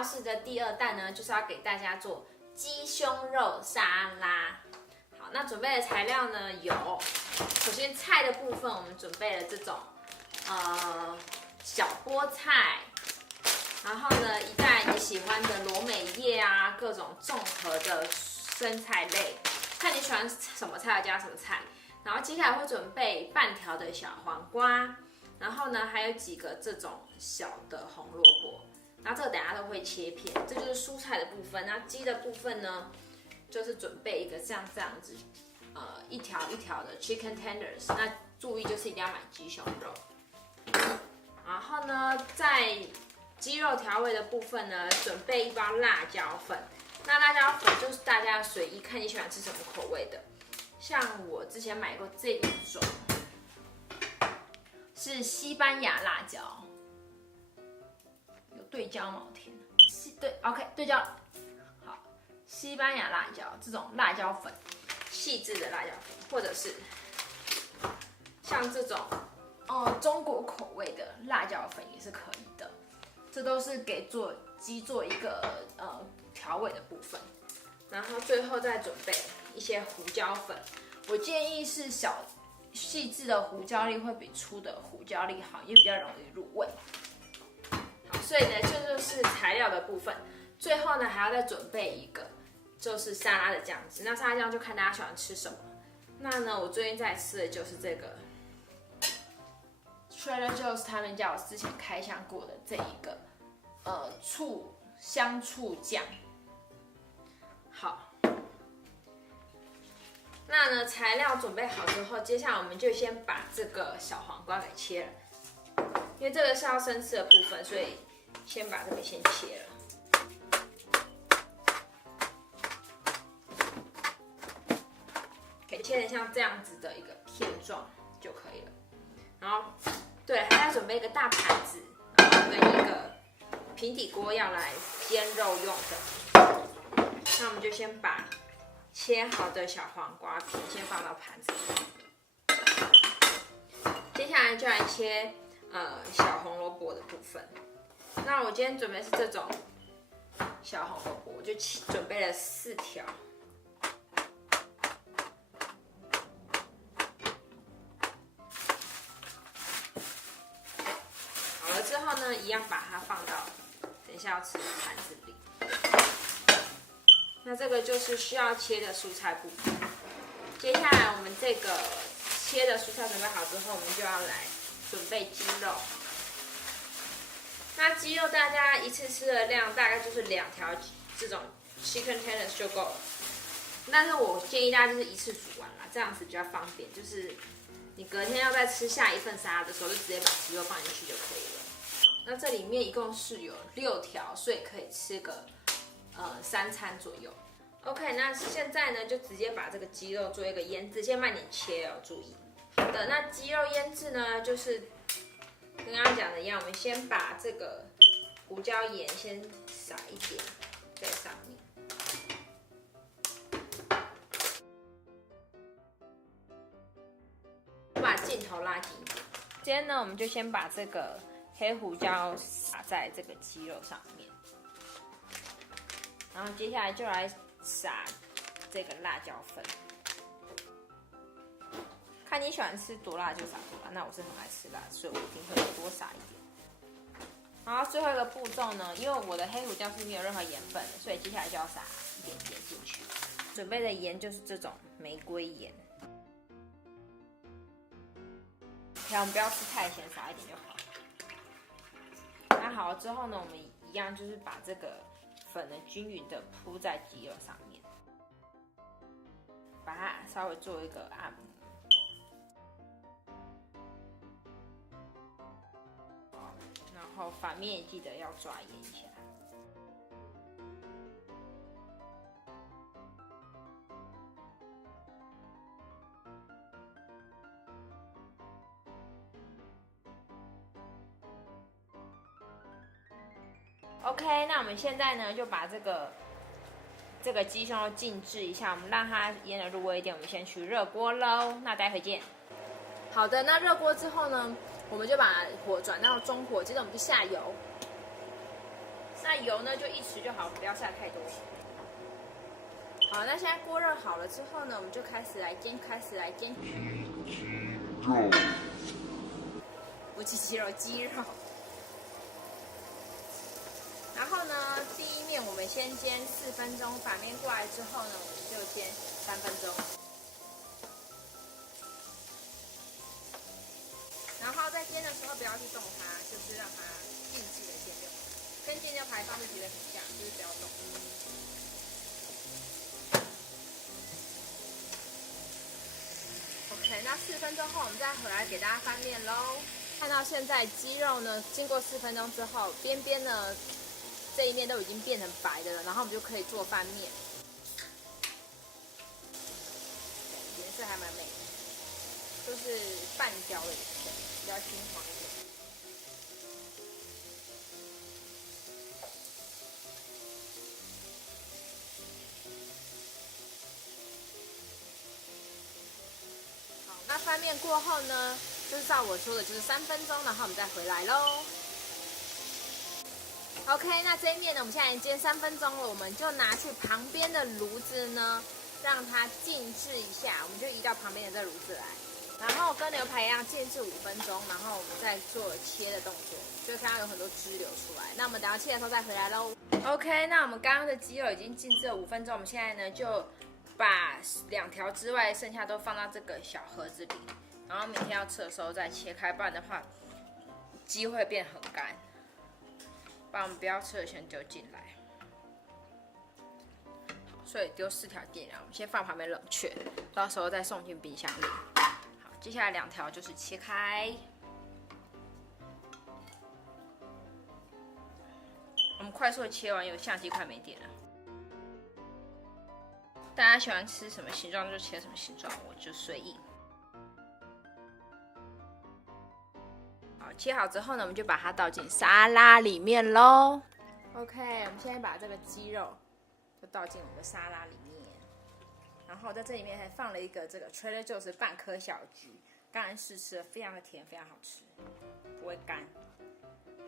教室的第二弹呢，就是要给大家做鸡胸肉沙拉。好，那准备的材料呢有，首先菜的部分我们准备了这种小菠菜，然后呢一袋你喜欢的罗美叶啊，各种综合的生菜类，看你喜欢什么菜加什么菜。然后接下来会准备半条的小黄瓜，然后呢还有几个这种小的红萝卜，然后这个等一下都会切片，这就是蔬菜的部分。那鸡的部分呢，就是准备一个像这样子，一条一条的 chicken tenders， 那注意就是一定要买鸡胸肉。然后呢，在鸡肉调味的部分呢，准备一包辣椒粉。那辣椒粉就是大家随意看你喜欢吃什么口味的。像我之前买过这一种，是西班牙辣椒，有对焦吗？我天哪，对 ，OK， 对焦，好，西班牙辣椒这种辣椒粉，细致的辣椒粉，或者是像这种中国口味的辣椒粉也是可以的，这都是给鸡做一个调味的部分。然后最后再准备一些胡椒粉，我建议是小细致的胡椒粒会比粗的胡椒粒好，也比较容易入味。好，所以呢这就是材料的部分。最后呢还要再准备一个就是沙拉的酱汁，那沙拉酱就看大家喜欢吃什么。那呢我最近在吃的就是这个 Trader Joe's 他们家我之前开箱过的这一个香醋酱。好，那呢材料准备好之后，接下来我们就先把这个小黄瓜给切了，因为这个是要生吃的部分，所以先把这个先切了。可以切成像这样子的一个片状就可以了。然后，对，还要准备一个大盘子，然后跟一个平底锅要来煎肉用的。那我们就先把切好的小黄瓜皮先放到盘子里，接下来就来切小红萝卜的部分。那我今天准备是这种小红萝卜，我就准备了4条。好了之后呢，一样把它放到等一下要吃的盘子里。那这个就是需要切的蔬菜部分。接下来我们这个切的蔬菜准备好之后，我们就要来准备鸡肉。那鸡肉大家一次吃的量大概就是2条这种 chicken tenders 就够了。但是我建议大家就是一次煮完啦，这样子比较方便。就是你隔天要再吃下一份沙拉的时候，就直接把鸡肉放进去就可以了。那这里面一共是有6条，所以可以吃个3餐左右。OK， 那现在呢就直接把这个鸡肉做一个腌制，先慢点切哦，注意。好的，那鸡肉腌制呢，就是跟刚刚讲的一样，我们先把这个胡椒盐先撒一点在上面。我把镜头拉近一点。今天呢，我们就先把这个黑胡椒撒在这个鸡肉上面。然后接下来就来撒这个辣椒粉，看你喜欢吃多辣就撒多辣。那我是很爱吃辣，所以我一定会多撒一点。然后最后一个步骤呢，因为我的黑胡椒是没有任何盐分的，所以接下来就要撒一点点进去。准备的盐就是这种玫瑰盐，我们不要吃太咸，撒一点就好。那好了之后呢，我们一样就是把这个粉呢均匀的铺在鸡肉上面，把它稍微做一个按摩。然后反面也记得要抓盐一下。OK， 那我们现在呢就把这个鸡胸肉静置一下，我们让它腌的入味一点。我们先去热锅喽，那待会见。好的，那热锅之后呢，我们就把火转到中火，接着我们就下油。下那油呢就1匙就好，不要下太多。好，那现在锅热好了之后呢，我们就开始来煎，肉，不是鸡肉，鸡肉。然后呢，第一面我们先煎4分钟，反面过来之后呢，我们就煎3分钟。然后在煎的时候不要去动它，就是让它静置的煎就好。跟煎牛排方式其实很像，就是不要动。OK， 那4分钟后我们再回来给大家翻面喽。看到现在鸡肉呢，经过4分钟之后，边边呢这一面都已经变成白的了，然后我们就可以做翻面，颜色还蛮美的，就是半焦的颜色，比较金黄一点。好，那翻面过后呢，就是照我说的，就是3分钟，然后我们再回来喽。OK， 那这一面呢，我们现在已经煎3分钟了，我们就拿去旁边的炉子呢，让它静置一下，我们就移到旁边的这炉子来，然后跟牛排一样静置5分钟，然后我们再做切的动作，就会看到有很多汁流出来。那我们等下切的时候再回来喽。OK， 那我们刚刚的鸡肉已经静置了5分钟，我们现在呢就把2条之外剩下都放到这个小盒子里，然后明天要吃的时候再切开，不然的话鸡会变很干。把我们不要吃的先丢进来，所以丢4条进来，我们先放旁边冷却，到时候再送进冰箱里。好，接下来2条就是切开。我们快速的切完，有相机快没电了。大家喜欢吃什么形状就切什么形状，我就随意。切好之后呢，我们就把它倒进沙拉里面喽。OK， 我们现在把这个鸡肉就倒进我们的沙拉里面，然后在这里面还放了一个这个 Trader Joe's 半颗小橘，刚才试吃了，非常的甜，非常好吃，不会干。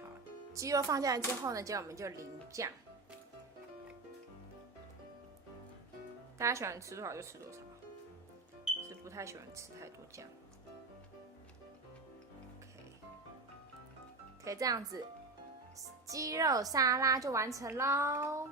好，鸡肉放进来之后呢，接着我们就淋酱。大家喜欢吃多少就吃多少，是不太喜欢吃太多酱。可以这样子，鸡肉沙拉就完成喽。